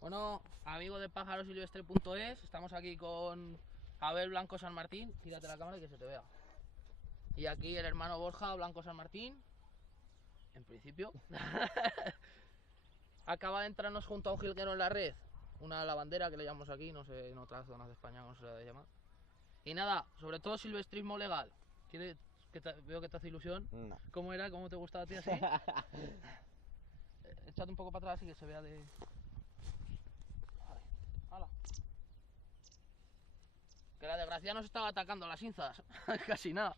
Bueno, amigos de pájarosilvestre.es, estamos aquí con Abel Blanco San Martín. Tírate la cámara y que se te vea. Y aquí el hermano Borja Blanco San Martín, en principio. Acaba de entrarnos junto a un jilguero en la red, una lavandera que le llamamos aquí, no sé en otras zonas de España cómo se le llama. Y nada, sobre todo silvestrismo legal. Veo que te hace ilusión. No. ¿Cómo era? ¿Cómo te gustaba a ti así? Échate un poco para atrás y que se vea de... Vale. ¡Hala! Que la desgracia nos estaba atacando las inzas. Casi nada.